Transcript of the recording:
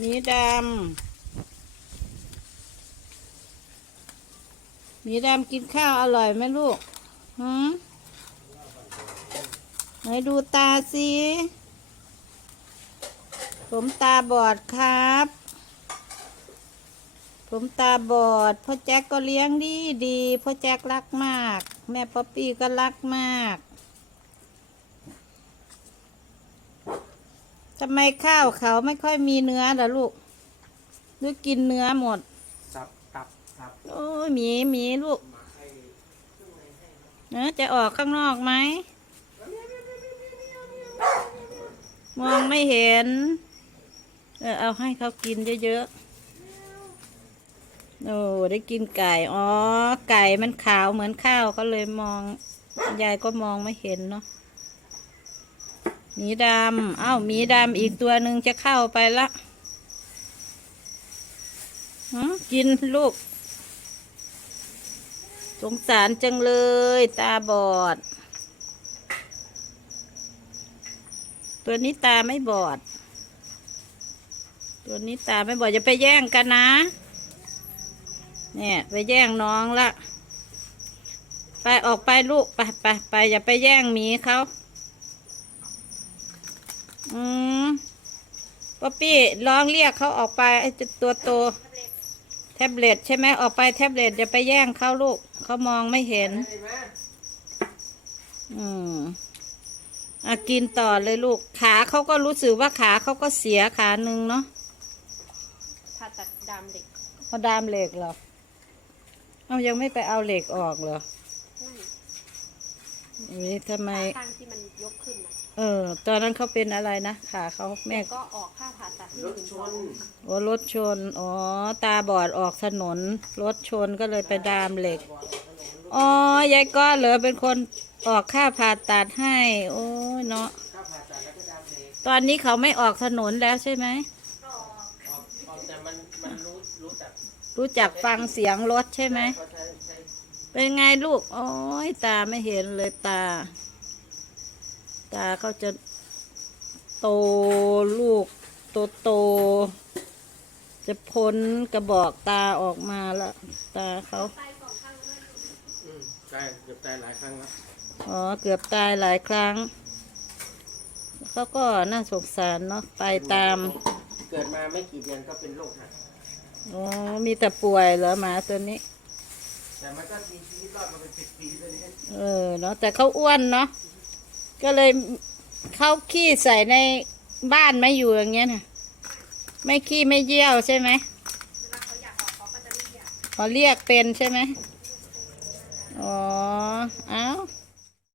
มีดำ มีดำกินข้าวอร่อยไหมลูกหืมไหนดูตาสิ ผมตาบอดครับ ผมตาบอดพ่อแจ็คก็เลี้ยงดีดีพ่อแจ็ครักมาก แม่ป๊อปปี้ก็รักมาก ทำไมข้าวเขาไม่ค่อยมีเนื้อล่ะลูกหรือกินเนื้อหมด ตับตับตับโอ้ยหมีหมีลูกเนอะจะออกข้างนอกไหม มองไม่เห็น เออเอาให้เขากินเยอะๆ โอ้ได้กินไก่ อ๋อ ไก่มันขาวเหมือนข้าวเขาเลยมอง ยายก็มองไม่เห็นเนาะห มีดำเอ้าหมีดำอีกตัวหนึ่งจะเข้าไปละกินลูก สงสารจังเลย ตาบอด ตัวนี้ตาไม่บอด ตัวนี้ตาไม่บอดอย่าไปแย่งกันนะ เนี่ย ไปแย่งน้องละ ไปออกไปลูก ไปไปไปอย่าไปแย่งหมีเขา อืมป๊อปปี้ลองเรียกเขาออกไปไอ้ตัวโต แท็บเล็ตใช่ไหมออกไปแท็บเล็ตอย่าไปแย่งเขาลูกเขามองไม่เห็นเห็นไหมอืมอะกินต่อเลยลูก ขาเขาก็รู้สึกว่าขาเขาก็เสียขาหนึ่งเนาะผ่าตัดดามเด็กเขาดามเหล็กเหรอเอายังไม่ไปเอาเหล็กออกเหรอ นั่นนี่ทำไมข้างที่มันยกขึ้นนะเออ ตอนนั้นเขาเป็นอะไรนะขาเขาแม่แล้วก็ออกค่าผ่าตัดที่รหถนึ่งชสอนงโอ้รถชน อ๋อ ตาบอดออกถนน รถชนก็เลยไปดามเหล็ก อ๋อยายก้อนเหรอเป็นคนออกค่าผ่าตัดให้ โอ้ยเนาะถ้าผ่าตัดแล้วก็ดามเล็กตอนนี้เขาไม่ออกถนนแล้วใช่ไหม ออกออกแต่มันมันรู้รู้จักรู้จักฟังเสียงรถใช่ไหมเขาใช้ใช้ เป็นไงลูก โอ้ยตาไม่เห็นเลยตา ตาเขาจะโตลูก โตโตๆจะพ้นกระบอกตาออกมาแล้วตาเขาอืมใช่เกือบตายหลายครั้งแล้วอ๋อ เกือบตายหลายครั้ง เขาก็น่าสงสารเนาะไปตาม เกิดมาไม่กี่เดือนก็เป็นโรคหัดอ๋อ มีแต่ป่วยเหรอหมาตัวนี้ แต่มันก็มีชีวิตรอดมาเป็นสิบปีตัวนี้เออเนาะแต่เขาอ้วนเนาะก็เลยเขาขี้ใส่ในบ้านไม่อยู่อย่างเงี้ยนะไม่ขี้ไม่เยี่ยวใช่ไหมเขาเรียกเป็นใช่ไหมอ๋อ เอ้า